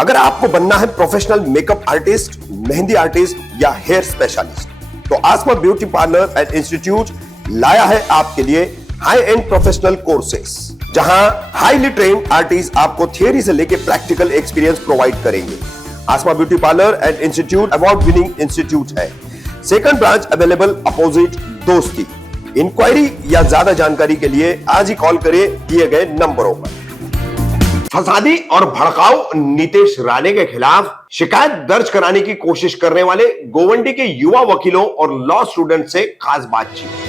अगर आपको बनना है professional makeup artist, mehndi artist या हेयर स्पेशलिस्ट, तो Aasma beauty parlour and institute लाया है आपके लिए हाई एंड प्रोफेशनल कोर्सेस, जहां हाईली ट्रेन्ड आर्टिस्ट आपको थियरी से लेकर प्रैक्टिकल एक्सपीरियंस प्रोवाइड करेंगे। Aasma beauty parlour and institute award winning institute है। Second branch available opposite Dosti. Enquiry या ज्यादा जानकारी के लिए आज ही कॉल करें दिए गए नंबरों पर। फसादी और भड़काऊ नीतीश राणे के खिलाफ शिकायत दर्ज कराने की कोशिश करने वाले गोवंडी के युवा वकीलों और लॉ स्टूडेंट से खास बातचीत।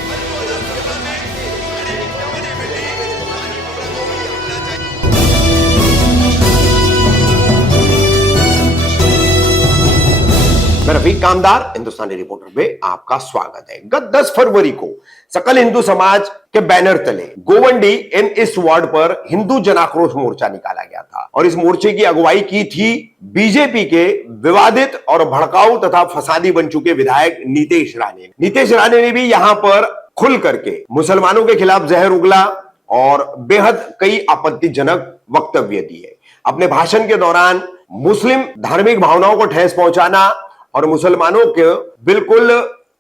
मैं रफीक कामदार, हिंदुस्तानी रिपोर्टर में आपका स्वागत है। गत 10 फरवरी को सकल हिंदू समाज के बैनर तले गोवंडी एम ईस्ट वार्ड पर हिंदू जन आक्रोश मोर्चा निकाला गया था और इस मोर्चे की अगुवाई की थी बीजेपी के विवादित और भड़काऊ तथा फसादी बन चुके विधायक नीतीश राणे। नीतीश राणे ने भी यहां पर खुल करके मुसलमानों के खिलाफ जहर उगला और बेहद कई आपत्तिजनक वक्तव्य दिए। अपने भाषण के दौरान मुस्लिम धार्मिक भावनाओं को ठेस पहुंचाना और मुसलमानों के बिल्कुल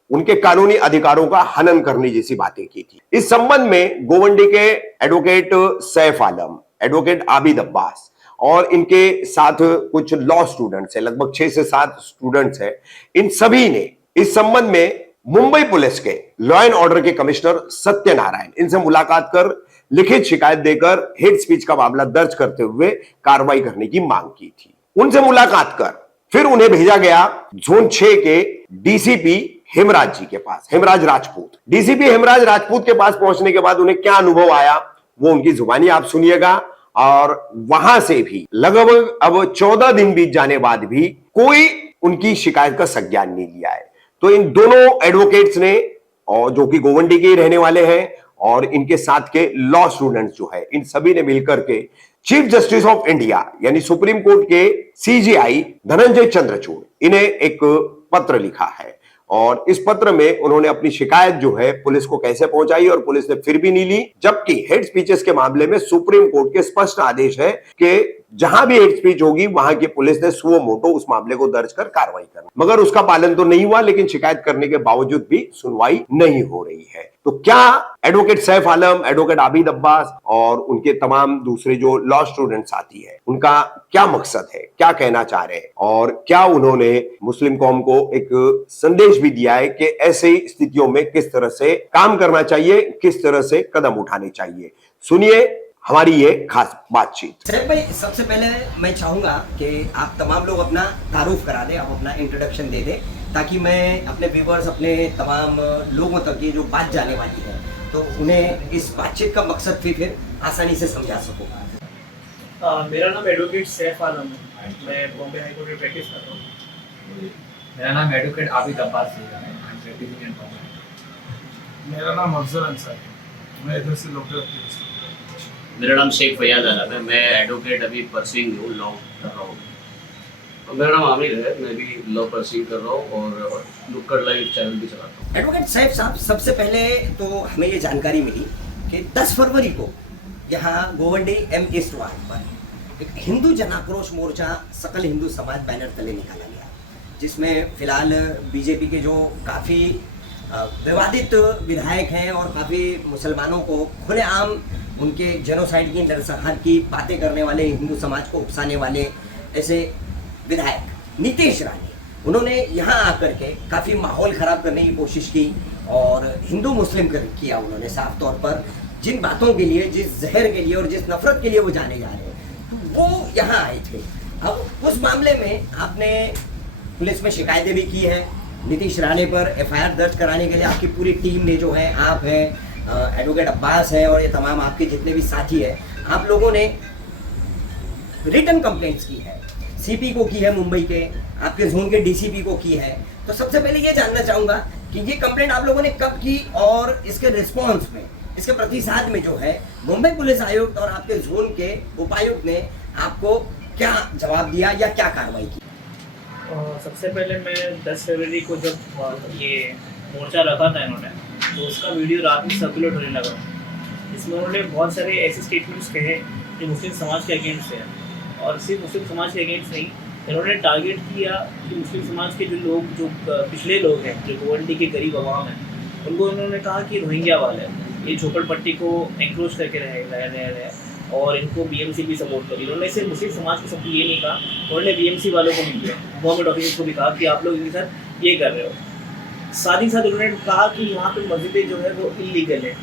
उनके कानूनी अधिकारों का हनन करने जैसी बातें की थी। इस संबंध में गोवंडी के एडवोकेट सैफ आलम, एडवोकेट आबिद अब्बास और इनके साथ कुछ लॉ स्टूडेंट्स हैं, लगभग 6 से 7 स्टूडेंट्स हैं। इन सभी ने इस संबंध में मुंबई पुलिस के लॉ एंड ऑर्डर के कमिश्नर सत्यनारायण इनसे मुलाकात कर लिखित शिकायत देकर हेट स्पीच का मामला दर्ज करते हुए कार्रवाई करने की मांग की थी। उनसे मुलाकात कर फिर उन्हें भेजा गया जोन 6 के डीसीपी हेमराज जी के पास, हेमराज राजपूत। डीसीपी हेमराज राजपूत के पास पहुंचने के बाद उन्हें क्या अनुभव आया वो उनकी जुबानी आप सुनिएगा। और वहां से भी लगभग अब 14 दिन बीत जाने बाद भी कोई उनकी शिकायत का संज्ञान नहीं लिया है। तो इन दोनों एडवोकेट्स ने, और जो कि गोवंडी के ही रहने वाले हैं, और इनके साथ के लॉ स्टूडेंट्स जो है, इन सभी ने मिलकर के चीफ जस्टिस ऑफ इंडिया यानी सुप्रीम कोर्ट के सीजेआई धनंजय चंद्रचूड़ इन्हें एक पत्र लिखा है और इस पत्र में उन्होंने अपनी शिकायत जो है पुलिस को कैसे पहुंचाई और पुलिस ने फिर भी नहीं ली। जबकि हेट स्पीचेस के मामले में सुप्रीम कोर्ट के स्पष्ट आदेश है कि जहां भी हेट स्पीच होगी वहां की पुलिस ने सुओ मोटो उस मामले को दर्ज कर कार्रवाई करना, मगर उसका पालन तो नहीं हुआ। लेकिन शिकायत करने के बावजूद भी सुनवाई नहीं हो रही है। तो क्या एडवोकेट सैफ आलम, एडवोकेट आबिद अब्बास और उनके तमाम दूसरे जो लॉ स्टूडेंट साथी है, उनका क्या मकसद है, क्या कहना चाह रहे हैं और क्या उन्होंने मुस्लिम कौम को एक संदेश भी दिया है कि ऐसी स्थितियों में किस तरह से काम करना चाहिए, किस तरह से कदम उठाने चाहिए, सुनिए हमारी ये खास बातचीत। सैफ भाई, सबसे पहले मैं चाहूंगा कि आप तमाम लोग अपना तारुफ करा दें, आप अपना इंट्रोडक्शन दे दें, ताकि मैं अपने व्यूअर्स, अपने तमाम लोगों तक ये जो बात जाने वाली है तो उन्हें इस बातचीत का मकसद भी फिर आसानी से समझा सकूँ। मेरा नाम एडवोकेट सैफ आलम है, मैं बॉम्बे हाई कोर्ट में प्रैक्टिस कर रहा हूँ। मेरा नाम एडवोकेट आबिद अब्बास है। मेरा नाम अफजल अंसारी है, मैं इधर से लोकल एक्टिविस्ट हूँ। मेरा नाम शेख फैयाज आलम है, मैं एडवोकेट अभी परसिंग हूँ, लॉ कर रहा हूँ। और मेरा नाम आमिर है, मैं भी लॉ परसिंग कर रहा हूँ और नुक्कड़ लाइव चैनल भी चलाता हूँ। एडवोकेट सैफ साहब, सबसे पहले तो हमें ये जानकारी मिली कि 10 फरवरी को यहाँ गोवंडी एम ईस्ट वार्ड पर एक हिंदू जन आक्रोश मोर्चा सकल हिंदू समाज बैनर तले निकाला गया, जिसमें फिलहाल बीजेपी के जो काफ़ी विवादित विधायक हैं और काफ़ी मुसलमानों को खुलेआम उनके जेनोसाइड की, नरसंहार की बातें करने वाले, हिंदू समाज को उकसाने वाले ऐसे विधायक नीतीश राणे, उन्होंने यहाँ आकर के काफ़ी माहौल ख़राब करने की कोशिश की और हिंदू मुस्लिम किया उन्होंने साफ तौर पर। जिन बातों के लिए, जिस जहर के लिए और जिस नफरत के लिए वो जाने जा रहे हैं, तो वो यहाँ आए थे। अब उस मामले में आपने पुलिस में शिकायतें भी की हैं, नीतीश राणे पर एफआईआर दर्ज कराने के लिए आपकी पूरी टीम ने जो है, आप हैं, एडवोकेट अब्बास है और ये तमाम आपके जितने भी साथी हैं, आप लोगों ने रिटन कंप्लेंट्स की है, सीपी को की है, मुंबई के आपके जोन के डीसीपी को की है। तो सबसे पहले ये जानना चाहूँगा कि ये कंप्लेंट आप लोगों ने कब की और इसके रिस्पॉन्स में, इसके प्रतिसाद में जो है मुंबई पुलिस आयुक्त और आपके जोन के उपायुक्त ने आपको क्या जवाब दिया या क्या कार्रवाई की? सबसे पहले मैं 10 फरवरी को जब ये मोर्चा रखा था इन्होंने, तो उसका वीडियो रात में सर्कुलेट होने लगा। इसमें उन्होंने बहुत सारे ऐसे स्टेटमेंट्स कहे जो मुस्लिम समाज के अगेंस्ट है और सिर्फ मुस्लिम समाज के अगेंस्ट नहीं, इन्होंने टारगेट किया कि मुस्लिम समाज के जो लोग, जो पिछले लोग हैं, जो गोवंडी के गरीब आवाम हैं, उनको इन्होंने कहा कि रोहिंग्या वाले ये झोपड़पट्टी को एंक्रोच करके रहे और इनको बीएमसी भी सपोर्ट करी। इन्होंने सिर्फ मुस्लिम समाज को सपोर्ट ये नहीं कहा, उन्होंने बीएमसी वालों को भी किया, गवर्नमेंट ऑफिसर्स को भी कहा कि आप लोग इनके साथ ये कर रहे हो। साथ ही साथ उन्होंने कहा कि यहाँ पे मस्जिदें जो है वो इलीगल है,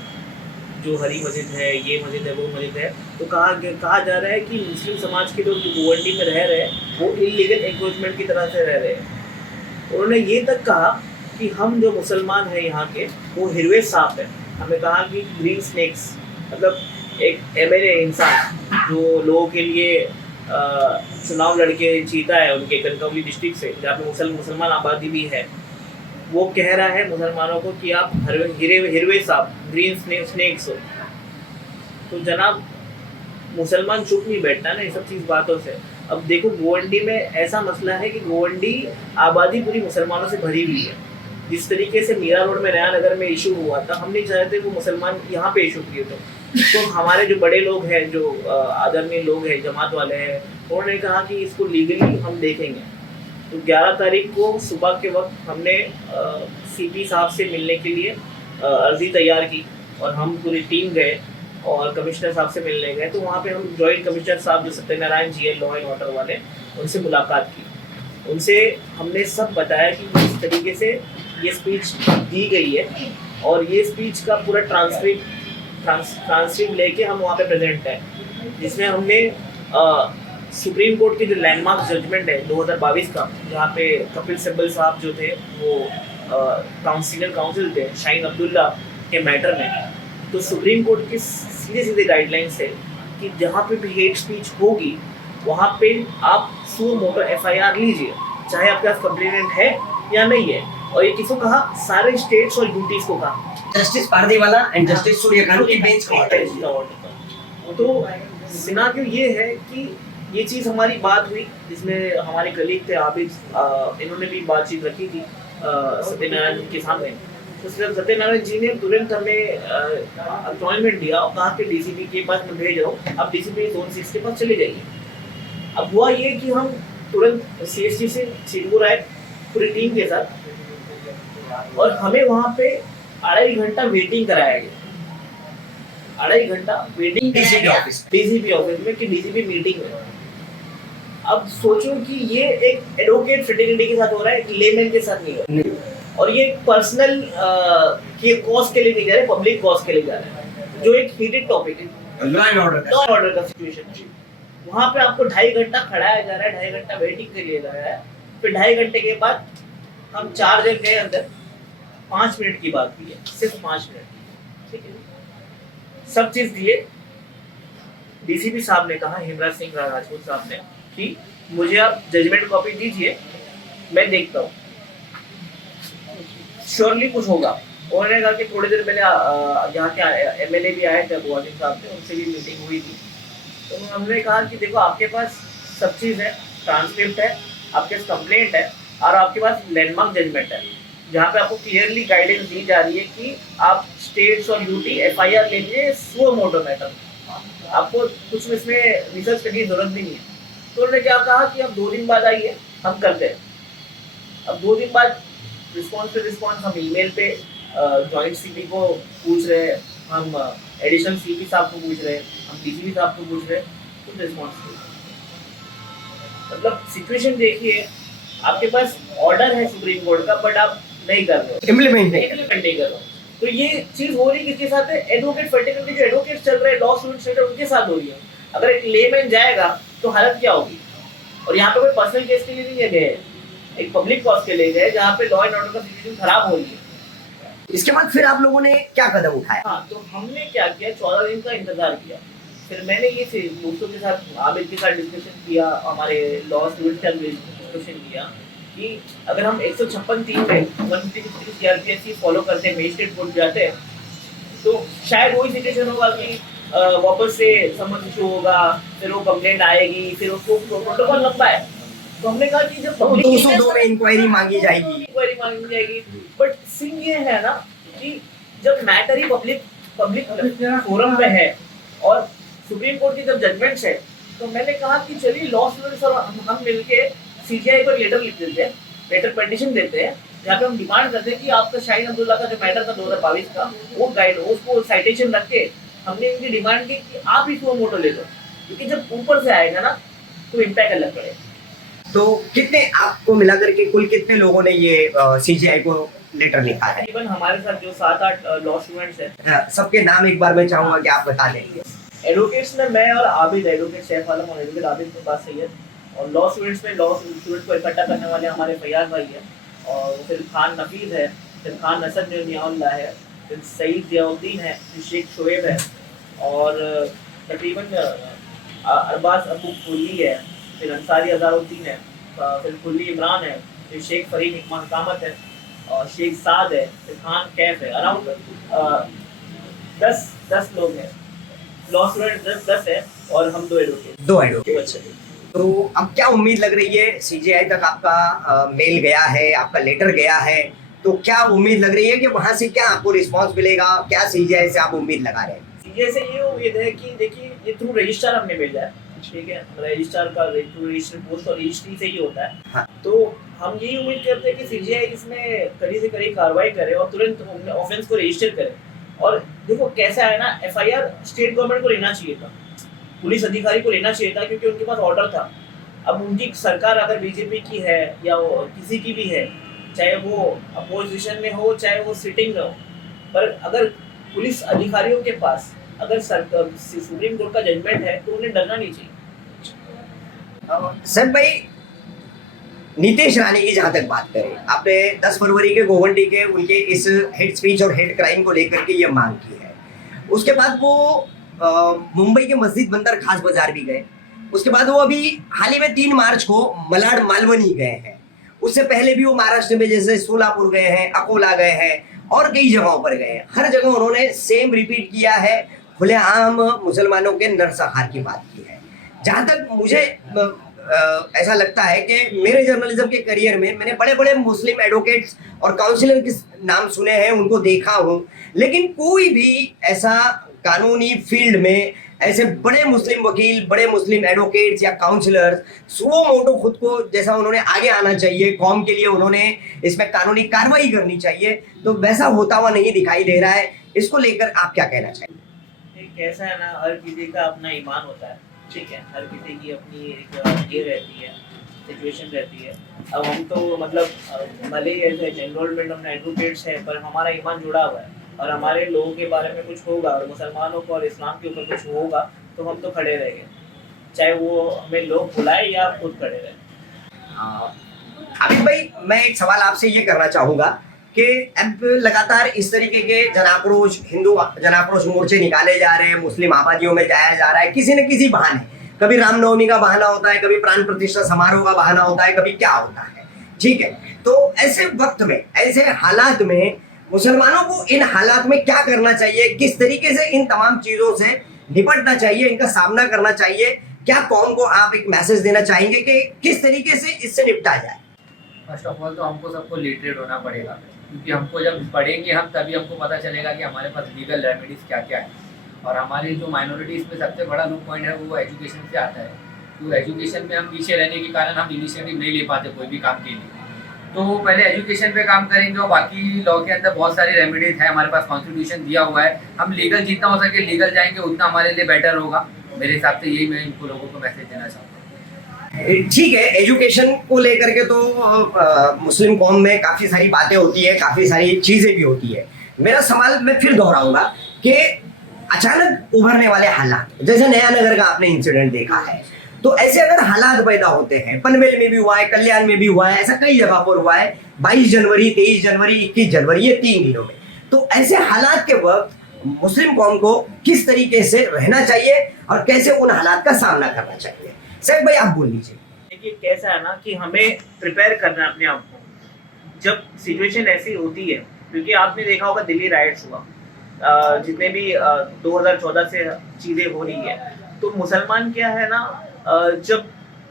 जो हरी मस्जिद है, ये मस्जिद है, वो मस्जिद है। तो कहा जा रहा है कि मुस्लिम समाज के लोग जो गोवंडी में रह रहे हैं वो इलीगल एंक्रोचमेंट की तरह से रह रहे हैं। उन्होंने ये तक कहा कि हम जो मुसलमान हैं यहाँ के वो हिरवे सांप हैं। हमें कहा कि ग्रीन स्नेक्स, मतलब एक एमएलए इंसान जो लोगों के लिए चुनाव लड़के जीता है उनके कनकौली डिस्ट्रिक्ट से, जहाँ पे मुसलमान आबादी भी है, वो कह रहा है मुसलमानों को कि आप हिरवे सांप, ग्रीन स्नेक्स हो। तो जनाब, मुसलमान चुप नहीं बैठता ना इन सब चीज़ बातों से। अब देखो, गोवंडी में ऐसा मसला है कि गोवंडी आबादी पूरी मुसलमानों से भरी हुई है। जिस तरीके से मीरा रोड में, नया नगर में इशू हुआ था, हम नहीं चाहते वो मुसलमान यहाँ पे इशू क्रिएट हो। तो हमारे जो बड़े लोग हैं, जो आदरणीय लोग हैं, जमात वाले हैं, उन्होंने कहा कि इसको लीगली हम देखेंगे। तो 11 तारीख को सुबह के वक्त हमने सीपी साहब से मिलने के लिए अर्जी तैयार की और हम पूरी टीम गए और कमिश्नर साहब से मिलने गए। तो वहाँ पे हम जॉइंट कमिश्नर साहब जो सत्यनारायण जी है, लॉ एंड ऑर्डर वाले, उनसे मुलाकात की। उनसे हमने सब बताया कि किस तरीके से ये स्पीच दी गई है और ये स्पीच का पूरा ट्रांसक्रिप्ट लेके हम वहाँ पे प्रेजेंट हैं, जिसमें हमने सुप्रीम कोर्ट की जो लैंडमार्क जजमेंट है 2022 का, जहाँ पे कपिल सिब्बल साहब जो थे वो सीनियर काउंसिल थे शाहीन अब्दुल्ला के मैटर में, तो सुप्रीम कोर्ट की सीधे गाइडलाइंस है कि जहाँ पे भी हेट स्पीच होगी वहाँ पे आप सो मोटो FIR लीजिए, चाहे आपके पास कंप्लेनेंट है या नहीं है। और ये किसको कहा? सारे स्टेट्स और यूटीज को कहा। Justice Pardiwala and justice Suryakant की बेंच का ऑर्डर। तो सिनारियो ये है कि ये चीज़ हमारी बात हुई, जिसमें हमारे कलीग थे आबिद, इन्होंने भी बातचीत रखी थी सत्यनारायण जी के सामने। तो सत्यनारायण जी ने तुरंत हमें अपॉइंटमेंट दिया और कहा कि डीसीपी के पास मैं भेज रहा हूँ, आप डीसीपी जोन 6 के पास चले जाइए। अब हुआ ये कि हम तुरंत CSG से सिंगूर आए पूरी टीम के साथ और हमें वहाँ पे 2.5 घंटा वेटिंग कराया गया। 2.5 घंटा वेटिंग डीसीपी ऑफिस में कि डीसीपी मीटिंग में। अब सोचो कि ये एक एडवोकेट फ्रेटर्निटी के साथ हो रहा है, एक लेमैन के साथ नहीं हो रहा है। और ये पर्सनल के कॉज के लिए नहीं जा रहे, पब्लिक कॉज के लिए जा रहे हैं, जो एक हीटेड टॉपिक है, लॉ एंड ऑर्डर का सिचुएशन है। वहाँ पे आपको 2.5 घंटा खड़ाया जा रहा है, 2.5 घंटा वेटिंग करिए जा रहा है। फिर 2.5 घंटे के बाद हम 4 जन गए अंदर, 5 मिनट की बात हुई है, सिर्फ 5 मिनट, ठीक है। सब चीज दिए। डीसीपी साहब ने कहा, हेमराज सिंह राजपूत साहब ने, कि मुझे आप जजमेंट कॉपी दीजिए, मैं देखता हूँ, श्योरली कुछ होगा। उन्होंने कहा कि थोड़ी देर पहले यहाँ के MLA भी आए थे, अबू आसिम साहब थे, उनसे भी मीटिंग हुई थी। तो हमने कहा कि देखो, आपके पास सब चीज़ है, ट्रांसक्रिप्ट है, आपके पास कंप्लेंट है और आपके पास लैंडमार्क जजमेंट है, जहाँ पे आपको क्लियरली गाइडेंस दी जा रही है कि आप स्टेट्स और UT FIR ले लीजिए सुओ मोटो मैटर, आपको कुछ इसमें रिसर्च करने की जरूरत भी नहीं है। तो उन्होंने क्या कहा कि आप 2 दिन बाद आइए, हम करते हैं। अब 2 दिन बाद रिस्पॉन्स हम ईमेल पे जॉइंट CP को पूछ रहे हैं, हम एडिशनल CP साहब को पूछ रहे हैं, हम DCP साहब को पूछ रहे हैं, कुछ रिस्पॉन्स नहीं। मतलब सिचुएशन देखिए, आपके पास ऑर्डर है सुप्रीम कोर्ट का, बट आप नहीं कर रहे हो, इम्प्लीमेंट नहीं कर रहे हो। तो ये चीज हो रही किसके साथ है? एडवोकेट फ्रेटर्निटी, जो एडवोकेट चल रहे हैं, लॉ स्टूडेंट्स चल रहे हैं, उनके साथ हो रही है। अगर एक लेमैन जाएगा तो हालत क्या होगी? और यहाँ पे कोई पर्सनल केस के लिए नहीं गए, एक पब्लिक कॉज के लिए गए, जहाँ पे लॉ एंड ऑर्डर का सिचुएशन खराब हो रही है। इसके बाद फिर आप लोगों ने क्या कदम उठाया? हाँ, तो हमने क्या किया, 14 दिन का इंतजार किया। फिर मैंने ये दोस्तों के साथ, आबिद के साथ डिस्कशन किया, हमारे लॉ स्टूडेंट के साथ डिस्कशन किया कि अगर हम 156(3) में 156 CRPC फॉलो करते हैं, मजिस्ट्रेट कोर्ट जाते हैं, तो शायद वही सिचुएशन होगा कि वापस से समझ इशू होगा, फिर वो कंप्लेंट आएगी, फिर उसको प्रोटोकॉल लंबा है। तो हमने कहा कि जब 202 में इंक्वायरी मांगी जाएगी, बट सीन ये है ना कि जब मैटर ही पब्लिक फोरम पे है और सुप्रीम कोर्ट की जब जजमेंट्स है, तो मैंने कहा कि चलिए लॉ स्टूडेंट्स और हम मिलके सीजीआई को लेटर लिख देते हैं, लेटर पेटिशन देते हैं, जहाँ पे हम डिमांड करते हैं कि आपका शाहीन अब्दुल्ला का जो मैटर था 2022 का, वो गाइड उसको साइटेशन रख के हमने इनकी डिमांड की कि आप ही सुओ मोटो ले लो, क्योंकि जब ऊपर से आएगा ना तो इम्पैक्ट अलग पड़ेगा। तो कितने आपको मिला करके कुल कितने लोगों ने ये सीजीआई को लेटर लिखा है? तकरीबन हमारे साथ जो 7-8 लॉ स्टूडेंट्स हैं, सबके नाम एक बार मैं चाहूंगा कि आप बता देंगे। एडवोकेट्स में मैं और आबिद, एडवोकेट सैफ आलम और एडवोकेट आबिद के पास सैयद, और लॉ स्टूडेंट्स में लॉ स्टूडेंट्स को इकट्ठा करने वाले हमारे फैयाज भाई हैं, और फिर खान नफीज है, फिर खान असद नियाउल्लाह है, फिर सईद जियाउद्दीन है, फिर शेख शोएब है, और तकरीबन अरबाज अबू कुली है, फिर अंसारी अज़ारुद्दीन है, फिर कुली इमरान है, फिर शेख फरीद हकामत है, और शेख साद है, फिर खान कैफ है। अराउंड 10 लोग हैं लॉ स्टूडेंट, 10 है, और हम 2 एडवोकेट। 2 एडवोकेट। अच्छा, तो अब क्या उम्मीद लग रही है? सीजीआई तक आपका मेल गया है, आपका लेटर गया है, तो क्या उम्मीद लग रही है कि वहां से क्या आपको रिस्पांस मिलेगा? क्या सीजीआई से आप उम्मीद लगा रहे हैं? सीजीआई से ये उम्मीद है कि देखिए ये थ्रू रजिस्ट्रार हमने भेजा है, ठीक है, रजिस्ट्रार का रजिस्टर पोस्ट और रजिस्ट्री से ही होता है। हाँ। तो हम यही उम्मीद करते हैं कि सीजीआई इसमें कड़ी से कड़ी कार्रवाई करे और तुरंत ऑफेंस को रजिस्टर करे। और देखो कैसा है ना, एफआईआर स्टेट गवर्नमेंट को लेना चाहिए था, पुलिस अधिकारी को लेना चाहिए था, क्योंकि उनके पास ऑर्डर था। अब उनकी सरकार अगर बीजेपी की है या किसी की भी है, चाहे वो अपोजिशन में हो चाहे वो सिटिंग में हो, पर अगर पुलिस अधिकारियों के पास अगर सुप्रीम कोर्ट का जजमेंट है तो उन्हें डरना नहीं चाहिए। सर भाई, नीतीश राणे की जहां तक बात करें, आपने 10 फरवरी के गोवंडी के उनके इस हेड स्पीच और हेड क्राइम को लेकर के ये मांग की है। उसके बाद वो मुंबई के मस्जिद बंदर खास बाजार भी गए। उसके बाद वो अभी हाल ही में 3 मार्च को मलाड मालवनी गए हैं। उससे पहले भी वो महाराष्ट्र में जैसे सोलापुर गए हैं, अकोला गए हैं और कई जगहों पर गए हैं। हर जगह उन्होंने सेम रिपीट किया है, खुलेआम मुसलमानों के नरसंहार की बात की है। जहाँ तक मुझे ऐसा लगता है कि मेरे जर्नलिज्म के करियर में मैंने बड़े बड़े मुस्लिम एडवोकेट्स और काउंसिलर के नाम सुने हैं, उनको देखा हूँ, लेकिन कोई भी ऐसा कानूनी फील्ड में ऐसे बड़े मुस्लिम वकील, बड़े मुस्लिम एडवोकेट्स या काउंसलर्स सुओ मोटो खुद को जैसा उन्होंने आगे आना चाहिए, कौम के लिए उन्होंने इसमें कानूनी कार्रवाई करनी चाहिए, तो वैसा होता हुआ नहीं दिखाई दे रहा है। इसको लेकर आप क्या कहना चाहिए? कैसा है ना, हर किसी का अपना ईमान होता है, ठीक है, हर किसी की अपनी एक ये रहती है, सिचुएशन रहती है। अब हम तो मतलब भले ही ऐसे एनरोलमेंट अपना एडवोकेट्स है, पर हमारा ईमान जुड़ा हुआ है, और हमारे लोगों के बारे में कुछ होगा और मुसलमानों को और इस्लाम के ऊपर कुछ होगा तो हम तो खड़े रहेंगे, चाहे वो हमें लोग बुलाए या खुद खड़े रहे। अभी भाई, मैं एक सवाल आपसे ये करना चाहूंगा कि अब लगातार इस तरीके के जनाक्रोश, हिंदू जनाक्रोश मोर्चे निकाले जा रहे हैं, मुस्लिम आबादियों में जाया जा रहा है किसी न किसी बहाने। कभी रामनवमी का बहाना होता है, कभी प्राण प्रतिष्ठा समारोह का बहाना होता है, कभी क्या होता है, ठीक है। तो ऐसे वक्त में, ऐसे हालात में मुसलमानों को इन हालात में क्या करना चाहिए? किस तरीके से इन तमाम चीजों से निपटना चाहिए, इनका सामना करना चाहिए? क्या कौम को आप एक मैसेज देना चाहेंगे कि किस तरीके से इससे निपटा जाए? फर्स्ट ऑफ ऑल तो हमको सबको लिटरेट होना पड़ेगा, क्योंकि हमको जब पढ़ेंगे हम तभी हमको पता चलेगा कि हमारे पास लीगल रेमेडीज क्या क्या है। और हमारी जो माइनॉरिटीज़ में सबसे बड़ा लुक पॉइंट है वो एजुकेशन से आता है। तो एजुकेशन में हम पीछे रहने के कारण हम इनिशिएटिव नहीं ले पाते कोई भी काम के लिए। तो पहले एजुकेशन पे काम करेंगे और बाकी लॉ के अंदर बहुत सारी रेमेडीज है, हमारे पास कॉन्स्टिट्यूशन दिया हुआ है। हम लीगल जितना हो सके लीगल जाएंगे उतना हमारे लिए बेटर होगा। मेरे हिसाब से यही मैं इनको लोगों को मैसेज देना चाहता हूँ। ठीक है, एजुकेशन को लेकर के तो मुस्लिम कौम में काफी सारी बातें होती है, काफी सारी चीजें भी होती है। मेरा सवाल मैं फिर दोहराऊंगा कि अचानक उभरने वाले हालात, जैसे नया नगर का आपने इंसिडेंट देखा है, तो ऐसे अगर हालात पैदा होते हैं, पनवेल में भी हुआ है, कल्याण में भी हुआ है, ऐसा कई जगह पर हुआ है, 22 जनवरी, 23 जनवरी, 21 जनवरी, ये 3 दिनों में, तो ऐसे हालात के वक्त मुस्लिम कौम को किस तरीके से रहना चाहिए और कैसे उन हालात का सामना करना चाहिए? सैफ भाई, आप बोल लीजिए। देखिए कैसा है ना कि हमें प्रिपेयर करना है अपने आप को जब सिचुएशन ऐसी होती है, क्योंकि आपने देखा होगा दिल्ली राइट्स हुआ, जितने भी 2014 से चीज़ें हो रही है, तो मुसलमान क्या है ना, जब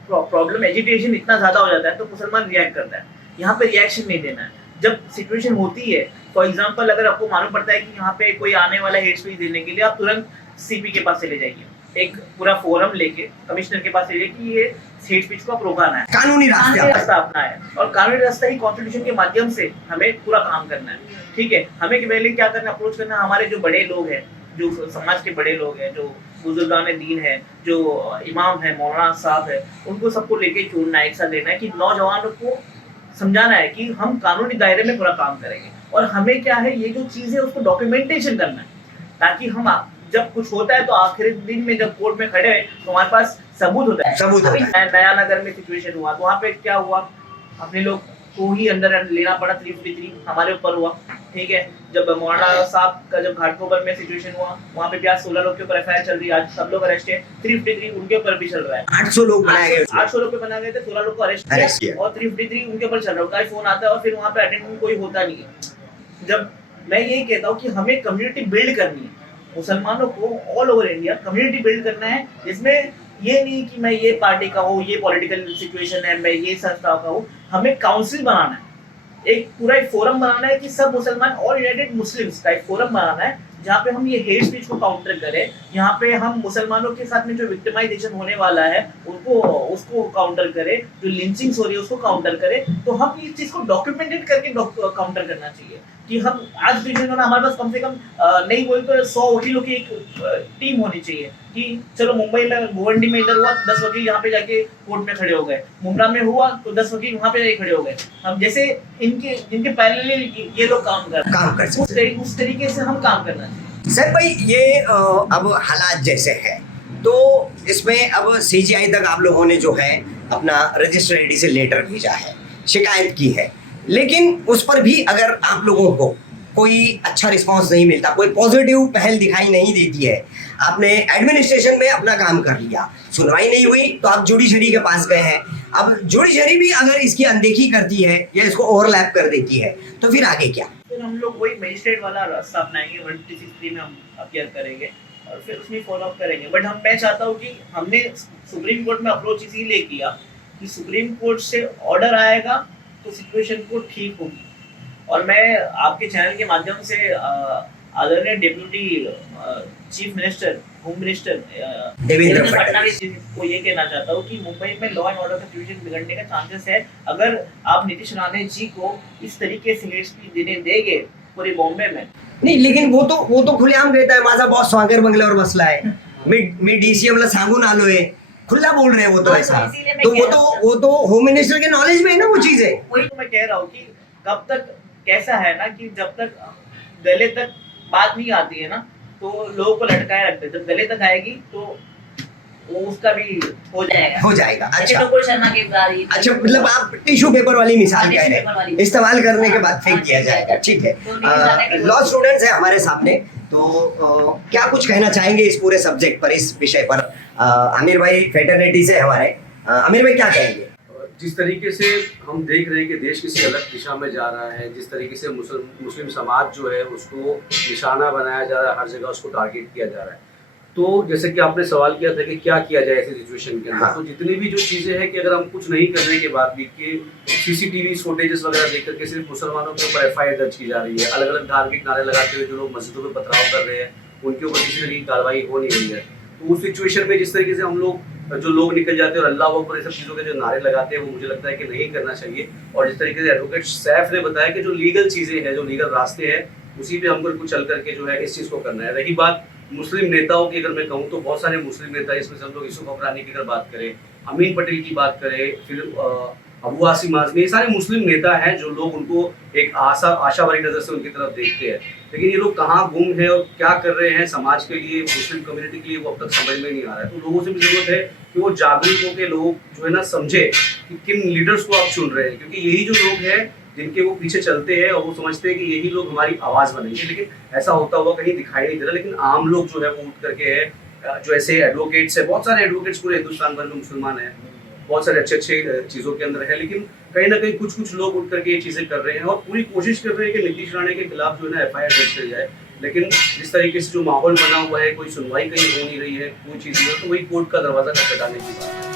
प्रॉब्लम एजिटेशन इतना ज़्यादा हो जाता है तो मुसलमान रिएक्ट करता है। यहाँ पे रिएक्शन नहीं देना है। जब सिचुएशन होती है, फॉर एग्जांपल अगर आपको मालूम पड़ता है कि यहाँ पे कोई आने वाला हेट स्पीच देने के लिए, आप तुरंत सीपी के पास चले जाइए, एक पूरा फोरम लेके कमिश्नर के पास ले कि ये हेट स्पीच को अब रोकाना है, कानूनी रास्ता अपना है, और कानूनी रास्ता ही कॉन्स्टिट्यूशन के माध्यम से हमें पूरा काम करना है। ठीक है, हमें पहले क्या करना, अप्रोच करना, हमारे जो बड़े लोग हैं, जो समाज के बड़े लोग हैं, जो बुजुर्गान दीन है, जो इमाम है, मौलाना साहब है, उनको सबको लेके जोड़ना है, एक साथ लेना है कि नौजवानों को समझाना है कि हम कानूनी दायरे में पूरा काम करेंगे, और हमें क्या है ये जो चीज है उसको डॉक्यूमेंटेशन करना है, ताकि हम जब कुछ होता है तो आखिरी दिन में जब कोर्ट में खड़े हैं तो हमारे पास सबूत होता है। अभी नया नगर में सिचुएशन हुआ तो वहाँ पे क्या हुआ, अपने लोग को ही अंदर लेना पड़ा, 353 हमारे ऊपर हुआ। ठीक है, जब मौलाना साहब का जब घाटकोपर में सिचुएशन हुआ वहाँ पे 16 लोग के ऊपर एफआईआर चल रही है, आज सब लोग अरेस्ट है, 353 उनके ऊपर भी चल रहा है। 800 लोग बनाए गए, 800 लोग पे बनाए गए थे, 16 लोग को अरेस्ट किया और 353 उनके ऊपर चल रहा है। उनका फोन आता है और फिर वहाँ पे अटेंडेंट कोई होता नहीं है। जब मैं यही कहता हूँ कि हमें कम्युनिटी बिल्ड करनी है, मुसलमानों को all over India community build करना है, जिसमें ये नहीं कि मैं ये पार्टी का हूँ, ये पॉलिटिकल सिचुएशन है, मैं ये संस्था का हूँ। हमें काउंसिल बनाना है, एक पूरा एक फोरम बनाना है कि सब मुसलमान और यूनाइटेड मुस्लिम्स का एक फोरम बनाना है जहाँ पे हम ये हेट स्पीच को काउंटर करें, यहाँ पे हम मुसलमानों के साथ में जो विक्टिमाइजेशन होने वाला है उसको काउंटर करें, जो लिंचिंग्स हो रही है उसको काउंटर करें। तो हम इस चीज को डॉक्यूमेंटेड करके काउंटर करना चाहिए कि हम आज डिसीजन होना, हमारे पास कम से कम नहीं बोले तो 100 वकीलों की एक टीम होनी चाहिए कि चलो मुंबई में गोवंडी में इधर हुआ 10 वकील यहाँ पे जाके कोर्ट में खड़े हो गए, मुंब्रा में हुआ तो 10 वकील वहाँ पे जाके खड़े हो गए। हम जैसे जिनके पैरेलल ये लोग काम कर उस तरीके से हम काम करना चाहिए। सर भाई ये अब हालात जैसे है तो इसमें अब सीजीआई तक आप लोगों ने जो है अपना रजिस्टर आईडी से लेटर भेजा है, शिकायत की है, लेकिन उस पर भी अगर आप लोगों को कोई अच्छा रिस्पांस नहीं मिलता, कोई पॉजिटिव पहल दिखाई नहीं देती है, आपने एडमिनिस्ट्रेशन में अपना काम कर लिया, सुनवाई नहीं हुई तो आप जुडिशरी के पास गए हैं, अब जुडिशरी भी अगर इसकी अनदेखी करती है या इसको ओवरलैप कर देती है तो फिर आगे क्या? फिर हम लोग वही मजिस्ट्रेट वाला रास्ता अपनाएंगे, 163 में हम अपीयर करेंगे और फिर उसमें फॉलो अप करेंगे। बट मैं चाहता हूँ कि हमने सुप्रीम कोर्ट में अप्रोच इसीलिए किया कि सुप्रीम कोर्ट से ऑर्डर आएगा तो सिचुएशन को ठीक होगी। और मैं आपके चैनल के माध्यम से आदरणीय deputy chief minister, home minister Devendra Fadnavis ji को ये कहना चाहता हूँ कि मुंबई में लॉ एंड ऑर्डर का सिचुएशन बिगड़ने का चांसेस है अगर आप नीतीश राणे जी को इस तरीके से हेट स्पीच देने देंगे पूरे बॉम्बे में। नहीं, लेकिन वो तो खुलेआम कहता है माझा बॉस स्वागर बंगल्यावर बसला है, मी डीसीएम ला सांगून आलोय, खुला बोल रहे हैं वो तो ऐसा। तो वो तो होम मिनिस्टर के नॉलेज में है ना वो चीजें। वही तो मैं कह रहा हूँ कि कब तक कैसा है ना कि जब तक गले तक बात नहीं आती है ना तो लोगों को लटकाए रखते हैं, जब गले तक आएगी तो वो उसका भी हो जाएगा। अच्छा अच्छा, मतलब आप टिश्यू पेपर वाली मिसाल कह रहे हैं, इस्तेमाल करने के बाद फेंक दिया जाएगा। ठीक है, लॉ स्टूडेंट्स है हमारे सामने, तो क्या कुछ कहना चाहेंगे इस पूरे सब्जेक्ट पर, इस विषय पर? आमिर भाई फेटर्निटी से हमारे, आमिर भाई क्या कहेंगे? जिस तरीके से हम देख रहे हैं कि देश किसी अलग दिशा में जा रहा है, जिस तरीके से मुस्लिम समाज जो है उसको निशाना बनाया जा रहा है, हर जगह उसको टारगेट किया जा रहा है, तो जैसे कि आपने सवाल किया था कि क्या किया जाए ऐसी सिचुएशन के अंदर, हाँ। तो जितनी भी जो चीज़ें हैं कि अगर हम कुछ नहीं करने के बाद भी कि सीसीटीवी फुटेजेस वगैरह देख करके सिर्फ मुसलमानों के ऊपर एफआईआर दर्ज की जा रही है, अलग अलग धार्मिक नारे लगाते हुए जो लोग मस्जिदों में पथराव कर रहे हैं उनके ऊपर किसी तरह की कार्रवाई हो नहीं रही है, तो उस सिचुएशन में जिस तरीके से हम लोग जो लोग निकल जाते हैं और अल्लाह अकबर ये सब चीज़ों के जो नारे लगाते हैं वो मुझे लगता है कि नहीं करना चाहिए। और जिस तरीके से एडवोकेट सैफ ने बताया कि जो लीगल चीज़ें हैं, जो लीगल रास्ते हैं, उसी पे हमको कुछ चल करके जो है इस चीज़ को करना है। रही बात मुस्लिम नेताओं की, अगर मैं कहूँ तो बहुत सारे मुस्लिम नेता, इसमें से हम लोग यूसुफ अफरानी की अगर बात करें, अमीन पटेल की बात करें, फिर अबू आसिम आजमी, ये सारे मुस्लिम नेता हैं जो लोग उनको एक आशा भरी नज़र से उनकी तरफ देखते हैं, लेकिन ये लोग कहाँ गुम हैं और क्या कर रहे हैं समाज के लिए, मुस्लिम कम्युनिटी के लिए, वो अब तक समझ में नहीं आ रहा है। तो लोगों से भी जरूरत है कि वो जागरूक होकर लोग जो है ना समझे कि किन लीडर्स को आप चुन रहे हैं, क्योंकि यही जो लोग हैं जिनके वो पीछे चलते हैं और वो समझते हैं कि यही लोग हमारी आवाज़ बनेंगे, लेकिन ऐसा होता हुआ कहीं दिखाई नहीं दे रहा। लेकिन आम लोग जो है वो उठ करके है, जो ऐसे एडवोकेट्स है, बहुत सारे एडवोकेट्स पूरे हिंदुस्तान भर में मुसलमान हैं, बहुत सारे अच्छे चीज़ों के अंदर है, लेकिन कहीं ना कहीं कुछ लोग उठ करके ये चीज़ें कर रहे हैं और पूरी कोशिश कर रहे हैं कि नीतीश राणे के खिलाफ जो है ना एफआईआर दर्ज की जाए, लेकिन जिस तरीके से जो माहौल बना हुआ है, कोई सुनवाई कहीं हो नहीं रही है, कोई चीज़ नहीं है, तो वही कोर्ट का दरवाज़ा खटखटाने की बात है।